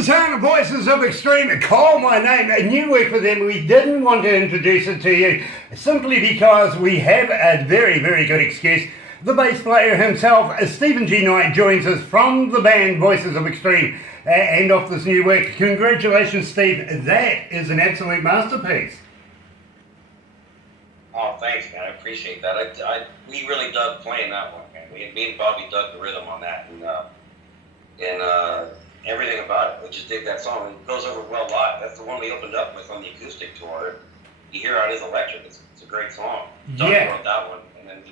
the sound of Voices of Extreme. Call my name. A new work for them. We didn't want to introduce it to you simply because we have a very, very good excuse. The bass player himself, Stephen G. Knight, joins us from the band Voices of Extreme and off this new work. Congratulations, Steve. That is an absolute masterpiece. Oh, thanks, man. I appreciate that. We really dug playing that one, man. Me and Bobby dug the rhythm on that, and everything about it. We just dig that song. It goes over well live. That's the one we opened up with on the acoustic tour. You hear how it is electric. It's a great song. Doug wrote that one, and then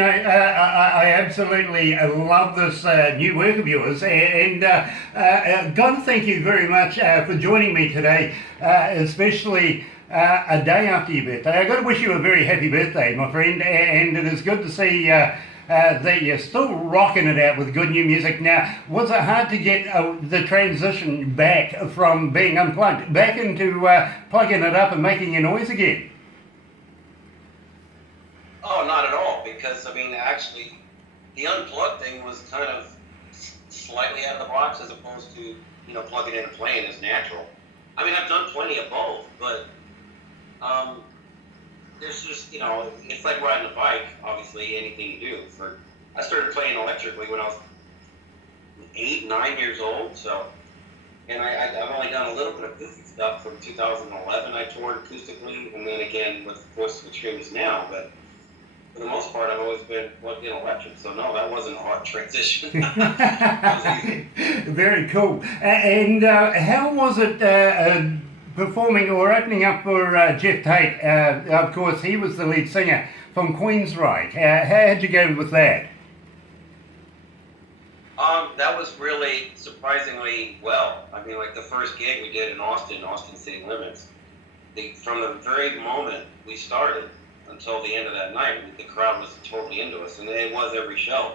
I absolutely love this new work of yours, and got to thank you very much for joining me today, especially a day after your birthday. I've got to wish you a very happy birthday, my friend, and it is good to see that you're still rocking it out with good new music. Now, was it hard to get the transition back from being unplugged, back into plugging it up and making a noise again? Oh, not at all, because, actually, the unplugged thing was kind of slightly out of the box as opposed to, plugging in and playing as natural. I've done plenty of both, but there's just, it's like riding a bike, obviously, anything you do. I started playing electrically when I was 8, 9 years old, so, and I've only done a little bit of acoustic stuff from 2011. I toured acoustically, and then again with Voices of Extreme now, but for the most part, I've always been plugged in electric, so no, that wasn't a hard transition. That was easy. Very cool. And how was it performing or opening up for Jeff Tate? Of course, he was the lead singer from Queensryche. How'd you go with that? That was really surprisingly well. The first gig we did in Austin City Limits, from the very moment we started until the end of that night, the crowd was totally into us, and it was every show.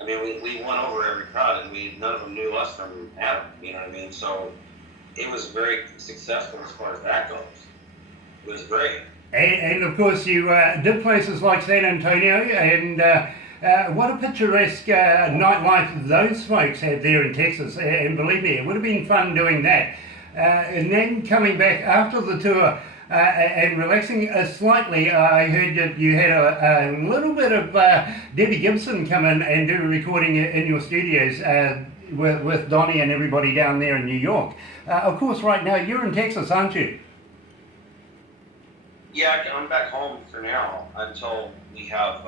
We won over every crowd, and none of them knew us from Adam, you know what I mean? So it was very successful as far as that goes. It was great. And of course, you did places like San Antonio, and what a picturesque nightlife those folks had there in Texas. And believe me, it would have been fun doing that. And then coming back after the tour and relaxing slightly, I heard that you had a little bit of Debbie Gibson come in and do a recording in your studios with Donnie and everybody down there in New York. Of course, right now, you're in Texas, aren't you? Yeah, I'm back home for now until we have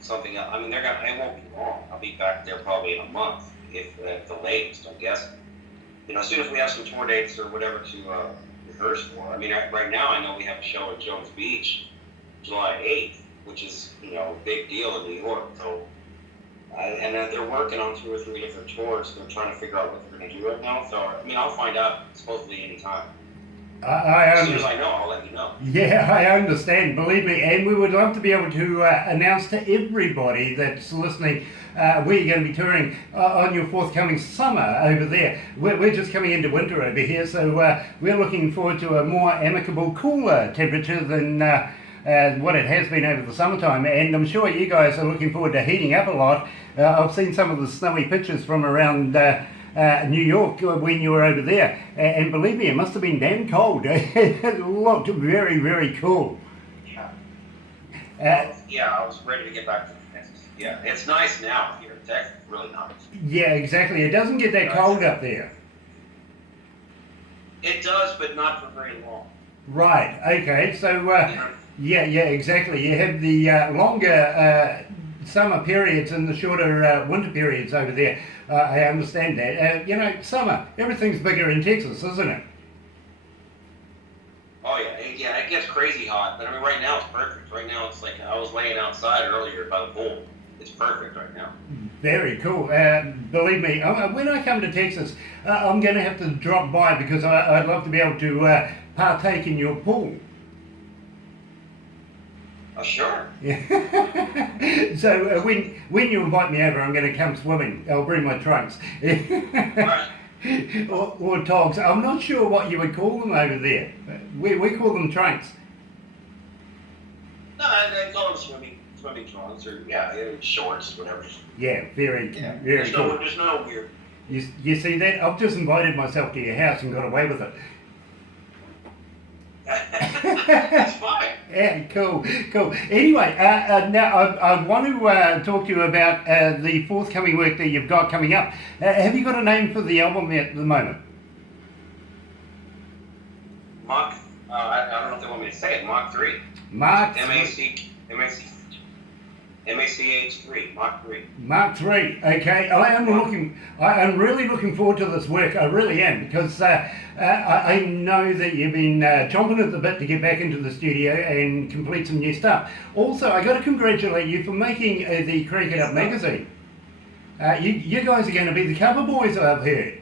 something else. It won't be long. I'll be back there probably in a month, if at the latest, I guess. As soon as we have some tour dates or whatever to rehearse for. Right now I know we have a show at Jones Beach, July 8th, which is, a big deal in New York. So, and they're working on 2 or 3 different tours. They're trying to figure out what they're going to do right now. So, I'll find out supposedly anytime. As soon as I know, I'll let you know. Yeah, I understand, believe me, and we would love to be able to announce to everybody that's listening where you're going to be touring on your forthcoming summer over there. We're just coming into winter over here, so we're looking forward to a more amicable, cooler temperature than what it has been over the summertime, and I'm sure you guys are looking forward to heating up a lot. I've seen some of the snowy pictures from around New York when you were over there, and believe me, it must have been damn cold. It looked very, very cool. Yeah. I was ready to get back to Texas. Yeah, it's nice now here in Texas. It's really nice. Yeah, exactly. It doesn't get that cold up there. It does, but not for very long. Right. Okay. So yeah, exactly. You have the longer summer periods and the shorter winter periods over there. I understand that. Summer, everything's bigger in Texas, isn't it? Oh yeah, it gets crazy hot. But right now it's perfect. Right now it's like I was laying outside earlier by the pool. It's perfect right now. Very cool. Believe me, when I come to Texas, I'm going to have to drop by because I'd love to be able to partake in your pool. Oh, sure. So when you invite me over, I'm going to come swimming. I'll bring my trunks. Right. or togs. I'm not sure what you would call them over there. We call them trunks. No, they call them swimming trunks or shorts, whatever. Yeah, very cool. There's no weird. You see that? I've just invited myself to your house and got away with it. That's fine. Yeah, cool. Anyway, now I want to talk to you about the forthcoming work that you've got coming up. Have you got a name for the album at the moment? Mach, I don't know if they want me to say it, Mach 3. Mach MACH3, Mach 3. Mach 3, okay. I'm really looking forward to this work. I really am, because I know that you've been chomping at the bit to get back into the studio and complete some new stuff. Also, I got to congratulate you for making the Crank It Up magazine. You guys are going to be the cover boys, I've heard.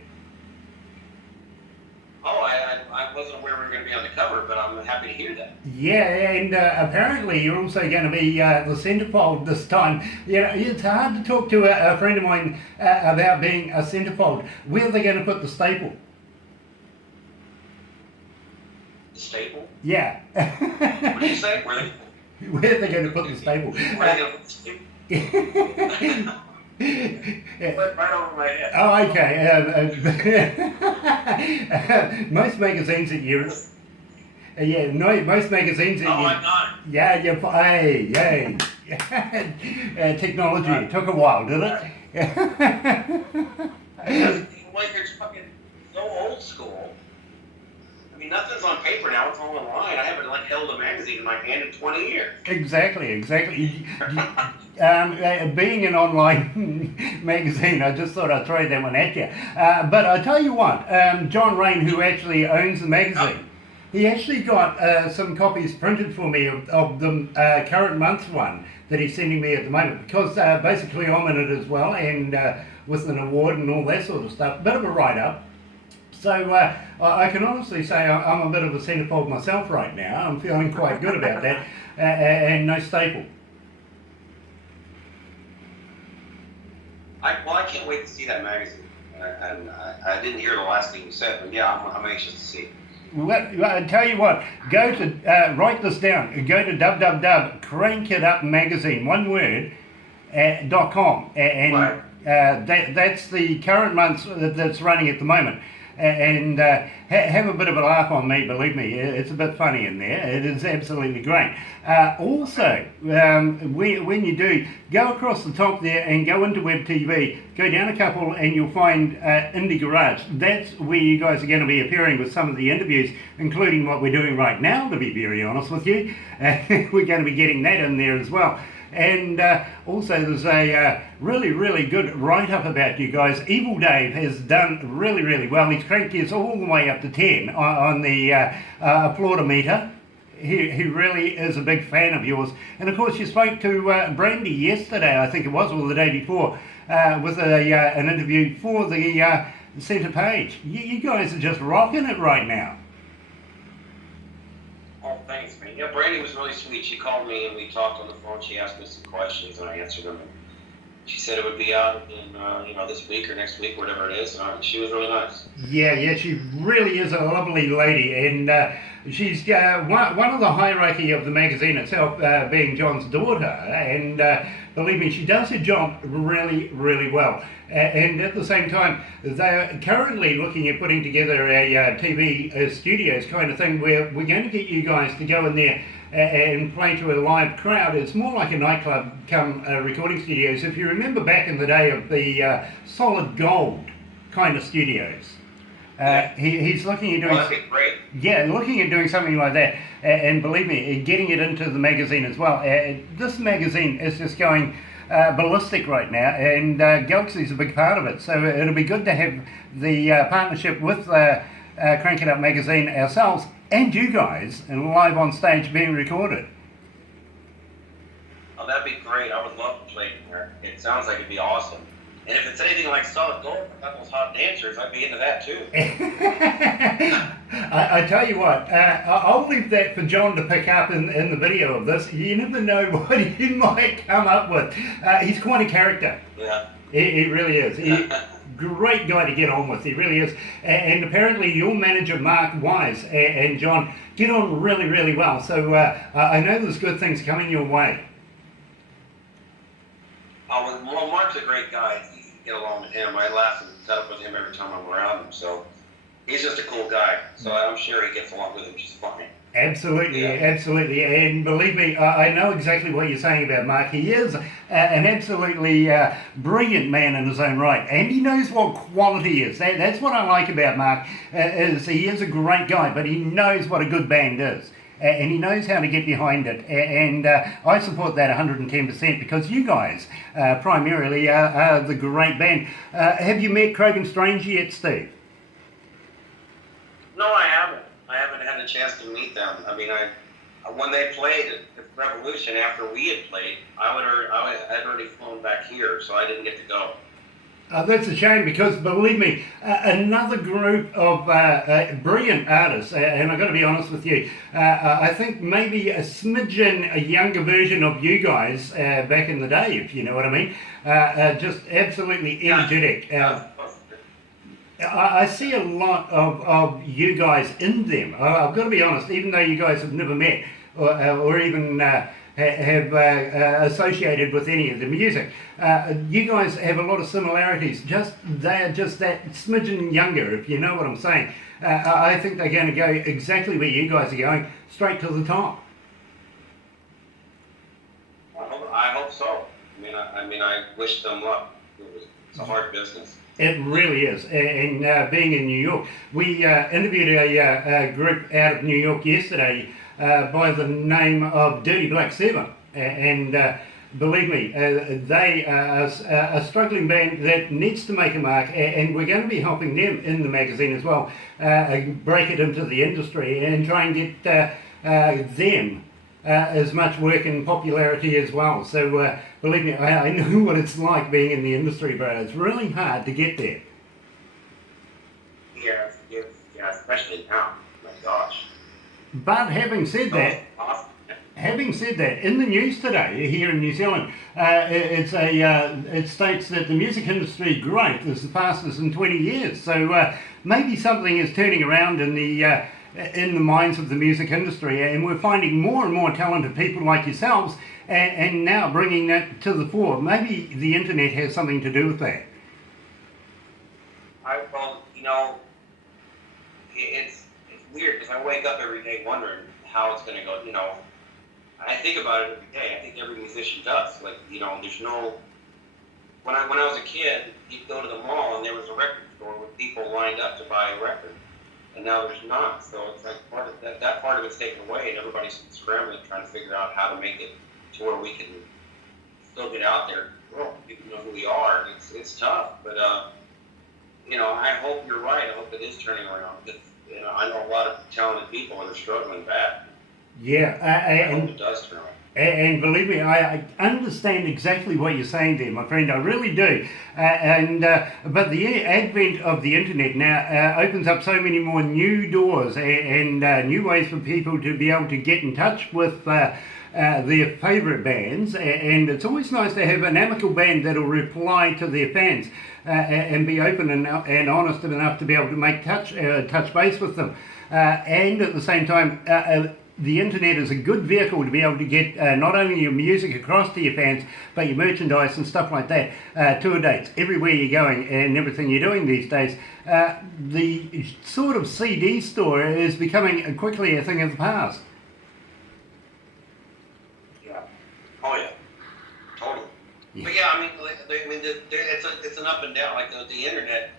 Oh, I wasn't aware we were going to be on the cover, but I'm happy to hear that. Yeah, and apparently you're also going to be the centerfold this time. You know, it's hard to talk to a friend of mine about being a centerfold. Where are they going to put the staple? The staple? Yeah. What did you say? Where are they going to put the staple? Where are they going to put the staple? Right over my head. Oh, okay. Most magazines that you, most magazines that you. Oh, I got it. Yeah, hey. Technology, it took a while, did it? Like it's fucking so old school. I mean, nothing's on paper now, it's all online. I haven't held a magazine in my hand in 20 years. Exactly. Being an online magazine, I just thought I'd throw that one at you. But I tell you what, John Rain, who actually owns the magazine, he actually got some copies printed for me of the current month's one that he's sending me at the moment, because basically I'm in it as well, and with an award and all that sort of stuff. Bit of a write-up. So I can honestly say I'm a bit of a centerfold myself right now. I'm feeling quite good about that, and no staple. I can't wait to see that magazine. And I didn't hear the last thing you said, but yeah, I'm anxious to see it. Well, I tell you what, go to, write this down, go to www.crankitupmagazine, one word, .com, and Right. That's the current month's that's running at the moment. And have a bit of a laugh on me, believe me, it's a bit funny in there. It is absolutely great. Also, when you do, go across the top there and go into Web TV, go down a couple and you'll find Indie Garage. That's where you guys are going to be appearing with some of the interviews, including what we're doing right now, to be very honest with you. We're going to be getting that in there as well. And also there's a really good write-up about you guys. Evil Dave has done really well. He's cranked us all the way up to 10 on the applaudometer. He really is a big fan of yours. And of course you spoke to Brandy yesterday, I think it was, or the day before, with an interview for the centre page. You guys are just rocking it right now. Oh, thanks, man. Yeah, Brandy was really sweet. She called me and we talked on the phone. She asked me some questions and I answered them. She said it would be out in this week or next week, whatever it is. She was really nice. Yeah, she really is a lovely lady, and she's one of the hierarchy of the magazine itself, being John's daughter. And believe me, she does her job really well. And at the same time, they're currently looking at putting together a TV studios kind of thing where we're going to get you guys to go in there and play to a live crowd. It's more like a nightclub come recording studios. If you remember back in the day of the Solid Gold kind of studios. He's looking at doing... Well, that'd be great. Yeah, looking at doing something like that. And believe me, getting it into the magazine as well. This magazine is just going ballistic right now, and Galaxy's a big part of it. So it'll be good to have the partnership with Crank It Up magazine ourselves and you guys, and live on stage being recorded. Oh, that'd be great. I would love to play there. It sounds like it'd be awesome. And if it's anything like Solid Gold, a couple of hot dancers, I'd be into that too. I tell you what, I'll leave that for John to pick up in the video of this. You never know what he might come up with. He's quite a character. Yeah. He really is. Great guy to get on with, he really is. And apparently your manager Mark Wise and John get on really well. So I know there's good things coming your way. Oh, well, Mark's a great guy. You can get along with him. I laugh set up with him every time I'm around him. So he's just a cool guy. So I'm sure he gets along with him just fine. Absolutely, Yeah. absolutely, and believe me, I know exactly what you're saying about Mark. He is an absolutely brilliant man in his own right, and he knows what quality is. That's what I like about Mark. Is he is a great guy, but he knows what a good band is, and he knows how to get behind it. And I support that 110% because you guys primarily are the great band. Have you met Crogan Strange yet, Steve? No, I haven't. I haven't had a chance to meet them. I mean, when they played at Revolution after we had played, I'd already flown back here, so I didn't get to go. That's a shame because, believe me, another group of brilliant artists, and I've got to be honest with you, I think maybe a smidgen, a younger version of you guys back in the day, if you know what I mean, just absolutely energetic. I see a lot of you guys in them. I've got to be honest, even though you guys have never met or even have associated with any of the music, you guys have a lot of similarities. They're just that smidgen younger, if you know what I'm saying. I think they're going to go exactly where you guys are going, straight to the top. I hope so. I wish them luck. It's a hard business. It really is, and being in New York, we interviewed a group out of New York yesterday by the name of Dirty Black Seven, and believe me, they are a struggling band that needs to make a mark, and we're going to be helping them in the magazine as well, break it into the industry and try and get them as much work and popularity as well. So believe me, I know what it's like being in the industry, but it's really hard to get there. Yeah, especially now. My gosh. But having said that, in the news today here in New Zealand, it states that the music industry growth is the fastest in 20 years. So maybe something is turning around in the minds of the music industry, and we're finding more and more talented people like yourselves, and now bringing that to the fore. Maybe the internet has something to do with that. It's weird because I wake up every day wondering how it's going to go. I think about it every day. I think every musician does. There's no. When I was a kid, you'd go to the mall and there was a record store with people lined up to buy a record. And now there's not, so it's like part of that part of it's taken away, and everybody's scrambling, trying to figure out how to make it to where we can still get out there. Well, people know who we are. It's tough, but I hope you're right. I hope it is turning around. Because, I know a lot of talented people that are struggling bad. Yeah, I hope it does turn around. And believe me, I understand exactly what you're saying there, my friend. I really do. But the advent of the internet now opens up so many more new doors and new ways for people to be able to get in touch with their favourite bands. And it's always nice to have an amicable band that'll reply to their fans and be open and honest enough to be able to make touch base with them. And at the same time, the internet is a good vehicle to be able to get not only your music across to your fans, but your merchandise and stuff like that, tour dates, everywhere you're going and everything you're doing these days. The sort of CD store is becoming quickly a thing of the past. Yeah. Oh yeah. Totally. Yeah. But yeah, it's an up and down. Like the internet.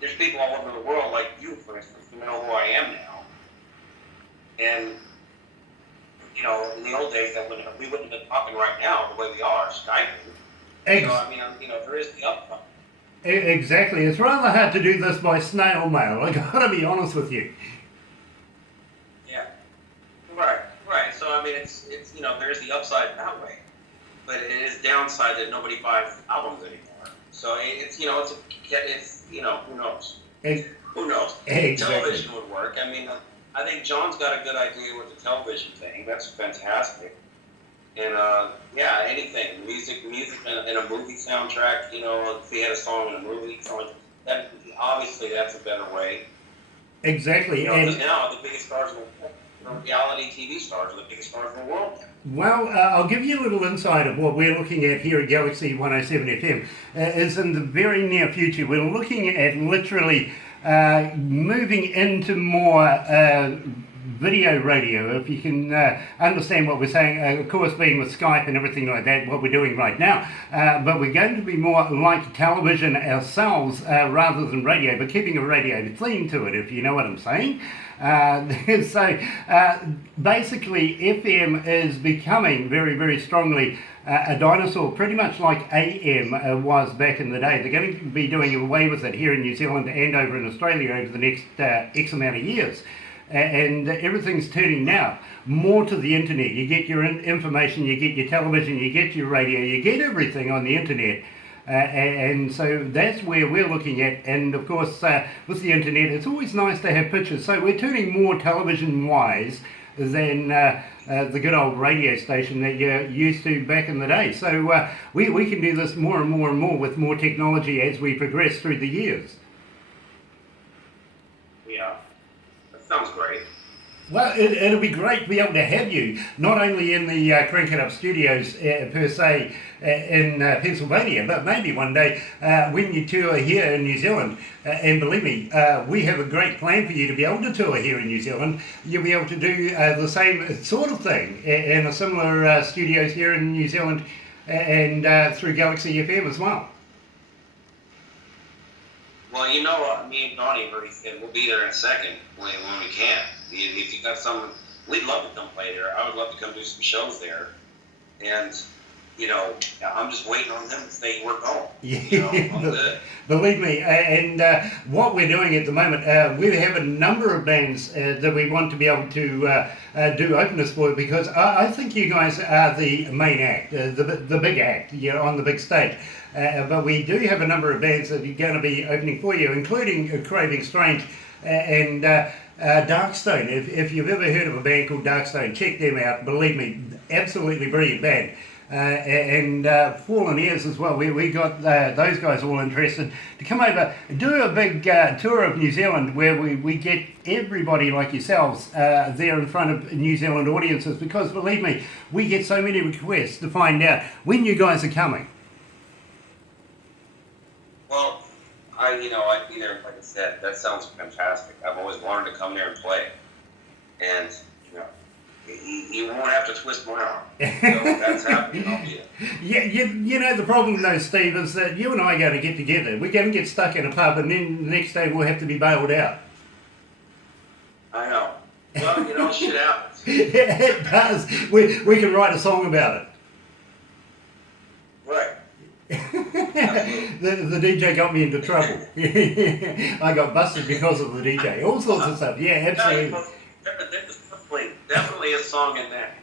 There's people all over the world, like you, for instance, who know who I am now. And, in the old days, we wouldn't have been talking right now the way we are, Skyping. There is the upfront. Exactly. It's rather hard to do this by snail mail. I gotta be honest with you. Yeah. Right. So, it's there's the upside that way. But it is downside that nobody buys albums anymore. So, who knows? Who knows? Exactly. Television would work. I think John's got a good idea with the television thing. That's fantastic. And anything, music in a movie soundtrack. If he had a song in a movie, obviously that's a better way. Exactly. Because now the biggest stars in the world, reality TV stars, the biggest stars in the world. Well, I'll give you a little insight of what we're looking at here at Galaxy 107 FM. Is in the very near future, we're looking at literally moving into more video radio, if you can understand what we're saying, of course being with Skype and everything like that, what we're doing right now, but we're going to be more like television ourselves rather than radio, but keeping a radio theme to it, if you know what I'm saying. So basically FM is becoming very, very strongly a dinosaur, pretty much like AM was back in the day. They're going to be doing away with it here in New Zealand and over in Australia over the next X amount of years. And everything's turning now more to the internet. You get your information, you get your television, you get your radio, you get everything on the internet. And so that's where we're looking at. And of course, with the internet, it's always nice to have pictures. So we're turning more television-wise than the good old radio station that you're used to back in the day. So we can do this more and more and more with more technology as we progress through the years. Yeah. Sounds great. Well, it'll be great to be able to have you, not only in the Crank It Up studios per se in Pennsylvania, but maybe one day when you tour here in New Zealand, and believe me, we have a great plan for you to be able to tour here in New Zealand. You'll be able to do the same sort of thing in a similar studios here in New Zealand and through Galaxy FM as well. Well, you know, me and Donnie already said we'll be there in a second when we can. If you got some, we'd love to come play there. I would love to come do some shows there. And, you know, I'm just waiting on them to say we're going. Yeah, you know, I'm good. Believe me. And what we're doing at the moment, we have a number of bands that we want to be able to do openers for, because I think you guys are the main act, the big act, on the big stage. But we do have a number of bands that are going to be opening for you, including Craving Strange and Darkstone. If you've ever heard of a band called Darkstone, check them out. Believe me, absolutely brilliant band. And Fallen Ears as well. We got those guys all interested to come over, do a big tour of New Zealand where we get everybody like yourselves there in front of New Zealand audiences, because believe me, we get so many requests to find out when you guys are coming. Well, I'd be there, like I said. That sounds fantastic. I've always wanted to come there and play. And, you know, you won't have to twist my arm. So if that's happening, I'll be there. Yeah, you know, the problem though, Steve, is that you and I are going to get together. We're going to get stuck in a pub, and then the next day we'll have to be bailed out. I know. Well, you know, shit happens. It does. We can write a song about it. Right. The DJ got me into trouble. I got busted because of the DJ. All sorts of stuff. Yeah, absolutely. No, definitely a song in there.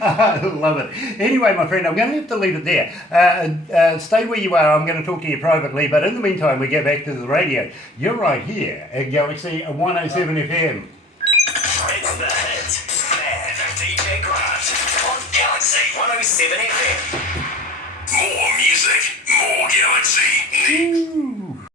I love it. Anyway, my friend, I'm going to have to leave it there. Stay where you are. I'm going to talk to you privately, but in the meantime, we get back to the radio. You're right here at Galaxy 107 FM. It's the hit, man, DJ Grant on Galaxy 107 FM. More music, more Galaxy.